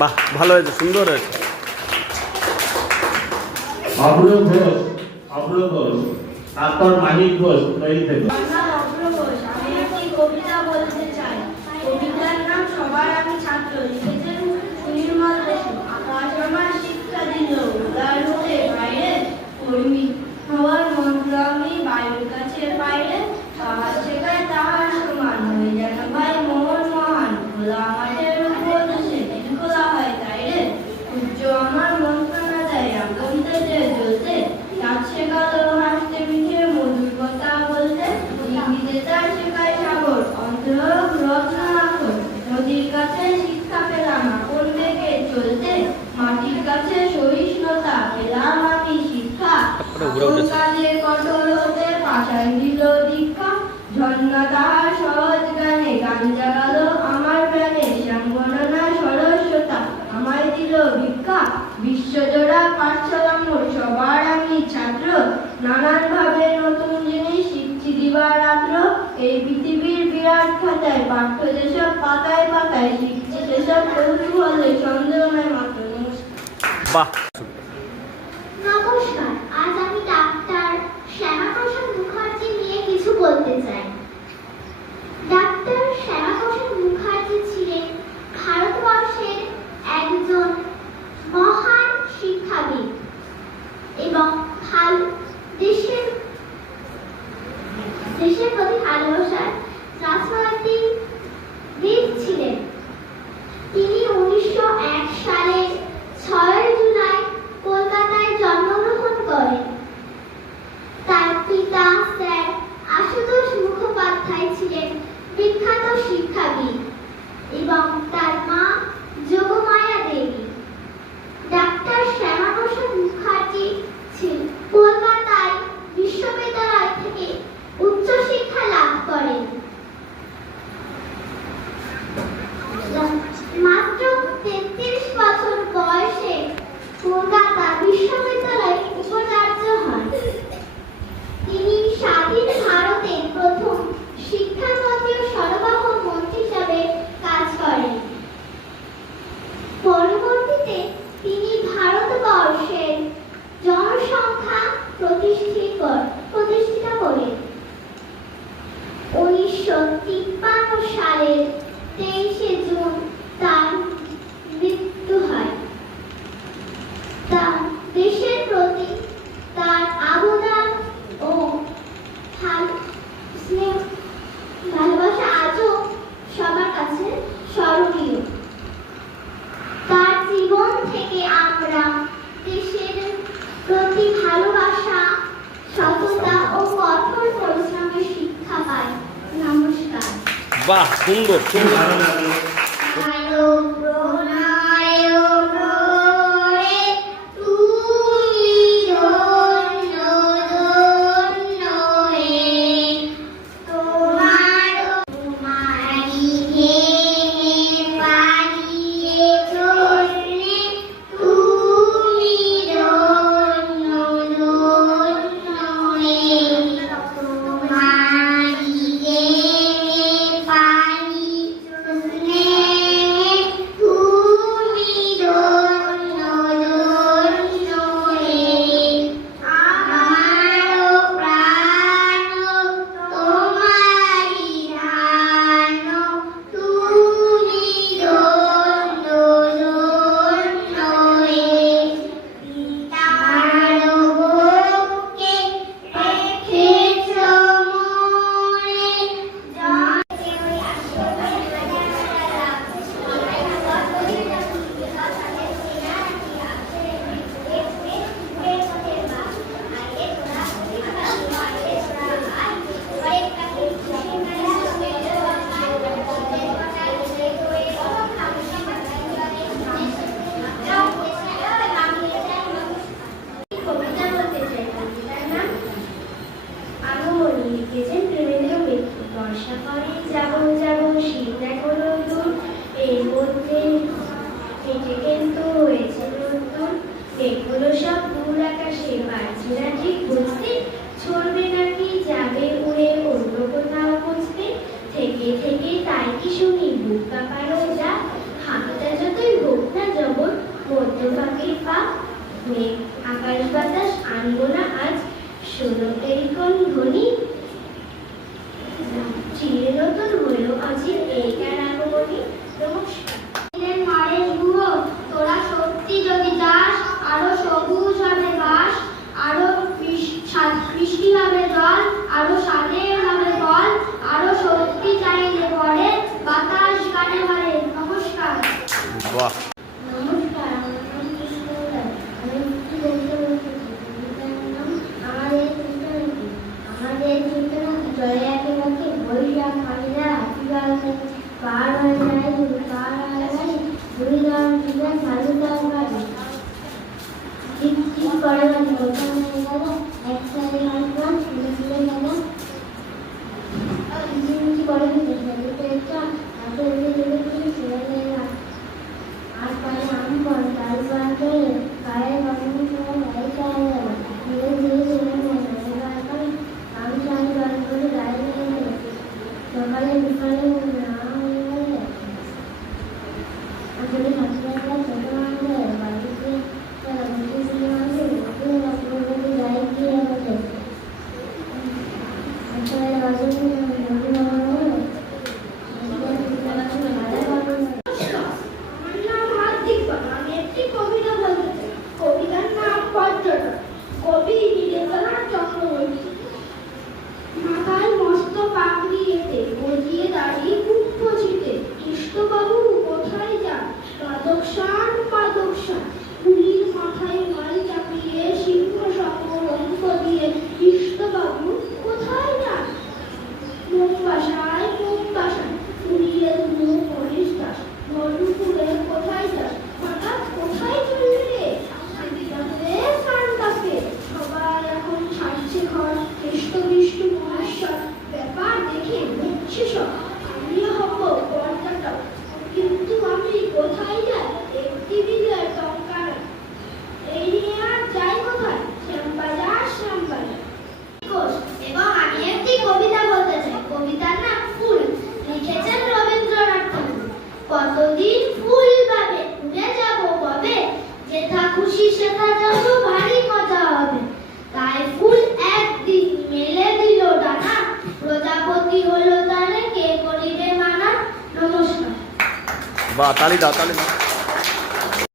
বাহ, ভালো হয়েছে, সুন্দর হয়েছে। অভ্র ঘোষ, তারপর মানিক ঘোষ তৈরি থেকে। আমি একটি কবিতা বলতে চাই। কবিতার নাম সবার আমি ছাত্র, লিখেছেন সুনির্মল বসু। আকাশ আমার শিক্ষা দিল, উদার হতে বাইরে কর্মী হওয়ার মন্ত্র আমি বায়ুর কাছে বাইরে। তাহার শেখায় তাহার সমান হয়ে যেন ভাই মোহন মহান। খোলা মাঠের উপর সে দিন খোলা হয় তাই রে। সূর্য আমার মন্ত্রণা দেয় আগুন তেজে জ্বলতে। রাত শেখালো হাসতে মিঠে মধুর কথা বলতে। ইংরেজিতে তার শেখায় সাগর অন্তর রত্ন আখর। নদীর কাছে শিক্ষা পেলাম আপন বেগে চলতে। মাটির কাছে সহিষ্ণুতা পেলাম আমি শিক্ষা। কাজে কঠোর হতে ভাষায় দিল দীক্ষা। ঝর্ণা তাহার সহজ গানে গান জাগালো আমার প্রাণে। শ্যামগণনা সরস্বতা আমায় দিল ভিক্ষা। বিশ্বজোড়া পাঠশালা মোর সবার আমি ছাত্র। নানান ভাবে নতুন জিনিস শিখছি দিবা রাত্র। এই পৃথিবীর বিরাট খাতায় পাঠ্য যেসব পাতায় পাতায় শিখছি সেসব কৌতূহলে সন্দেহ নয় মাত্র। বাহ, নমস্কার, আজ আমি ডাক্তার শ্যামাপ্রসাদ মুখার্জি নিয়ে কিছু বলতে চাই। ডাক্তার শ্যামাপ্রসাদ মুখার্জি ছিলেন ভারতবর্ষের একজন মহান শিক্ষাবিদ এবং দেশের প্রতি ভালোবাসার রাজনৈতিকবিদ ছিলেন। তিনি 1901 সালে 6 জুলাই কলকাতায় জন্মগ্রহণ করেন। তার পিতা স্যার আশুতোষ মুখোপাধ্যায় ছিলেন বিখ্যাত শিক্ষাবিদ এবং তার মা যোগমায়া দেবী। ডাক্তার শ্যামাপ্রসাদ মুখার্জি কলকাতায় বিশ্ববিদ্যালয় থেকে উচ্চশিক্ষা লাভ করেন। মাত্র 33 বছর বয়সে কলকাতা বিশ্ববিদ্যালয়ে উপাচার্য হন। তিনি স্বাধীন ভারতের প্রথম শিক্ষামন্ত্রী ও সরবরাহ মন্ত্রী হিসাবে কাজ করেন। পরবর্তীতে তিনি ভারতবর্ষের জনসংখ্যা প্রতিষ্ঠিত করেন। 1953 সালের 23 জুন তার মৃত্যু হয়। তার দেশের প্রতি তার অবদান ও ভালোবাসা আজও সবার কাছে স্মরণীয়। তার জীবন থেকে আমরা দেশের প্রতি ভালোবাসা, সততা ও কঠোর পরিশ্রমের শিক্ষা পাই। নমস্কার। বাহ, সুন্দর, খুব ভালো লাগলো। এগুলো সব দূর আকাশে পারছে না ঠিক বুঝতে, ছড়বে নাকি যাবে উড়ে অন্য কোথাও বুঝতে, থেকে থেকে তাই কি শুনি বুক কাঁপানো যা, হাতটা যতই হোক না জবর মধ্যভাগের পাপ, মেঘ আকাশ বাতাস আনবো না আজ, শোনো এই কোন ধ্বনি, চিরে নতুন হলো আজি এই গান আগমনী। নমস্কার। মায়ের গুঁড়ো তোরা সত্যি যদি যাস, আরো সবুজ হবে ঘাস, আরো বৃষ্টি হবে জল, আরো স্বাদের হবে ফল, আরো সত্যি চাইলে পরে বাতাস গানে ভরে। নমস্কার। বাহ নমস্কার, আমার নাম কৃষ্ণ রায়। আমি একটি কবিতা বলতে চাই। কবিতার নাম আমাদের চিত্রনাকি। আমাদের চিত্রনাকি জলে একে রাখে বৈশাখ পাখিরা হাতি গাছে পার হয়ে যায় পার হয়ে যায় দুই ধরনের জীবন সাধু তার বাড়ি ঠিক ঠিক করে বাড়ি প্রথম হয়ে গেল এক সাইডে আসলাম তুলে তুলে গেল মিছি করে দিতে সেদিকে একটা হাতে উঠে তুলে তুলে ছেড়ে গেলাম আর পায়ে আম পর তাল পান করে গায়ে বাঁধন করে গায়ে গায়ে গেল ধীরে ধীরে ছেড়ে গেল এবার করে আমি সাথে বান করে গায়ে লেগে গেল সকালে বিকালে না হয়ে গেলে আসলে ছাত্রীরা ছোট মানুষের বাড়িতে তারা বুঝে শুনে মানুষের নতুন রকমের গায়ে গিয়ে গেছে আসলে বাজারে নতুন আমার নাম হার্দিক বাবা। আমি একটি কবিতা বলতে চাই। কবিতার নাম পর্যটন। কবি বিবেকানন্দ চক্রবর্তী। মাথায় মস্ত পাগড়ি এঁটে গজিয়ে দাঁড়িয়ে কুপ্প ছিটে কৃষ্ণবাবু কোথায় যান? পাদকসান পাদকসান পুলির মাথায় মাল চাপিয়ে সিংহ সঙ্গ অঙ্ক দিয়ে কৃষ্ণবাবু কোথায় যান? মুম্বাসায় মুম্বাসায় পুলিয়ে ধুলো পুলিশ দাস মধুপুরে কোথায় যাস? হঠাৎ কোথায় চললি রে? শান্তিদাসে শান্তাকে সবাই এখন ছাড়ছে ঘর কৃষ্ণ বিষ্ণু মহেশ্বর ব্যাপার দেখে বুঝছে সব আমিও হব পর্যটক কিন্তু আমি কোথায় যাই? একটি বিজয় টঙ্কা নাই। এই নিয়ে আর যাই কোথায়? শ্যামবাজার শ্যামবাজার। এবং আমি একটি কবিতা বলতে চাই। কবিতার নাম ফুল। লিখেছেন রবীন্দ্রনাথ ঠাকুর। কতদিন ফুল পাবে উড়ে যাব কবে, যেথা খুশি সেথা যাব ভারী মজা হবে। তাই ফুল একদিন মেলে দিল ডানা, প্রজাপতি হলো তারে কে করিবে মানা। নমস্কার। বাহ তালি দাও তালি দাও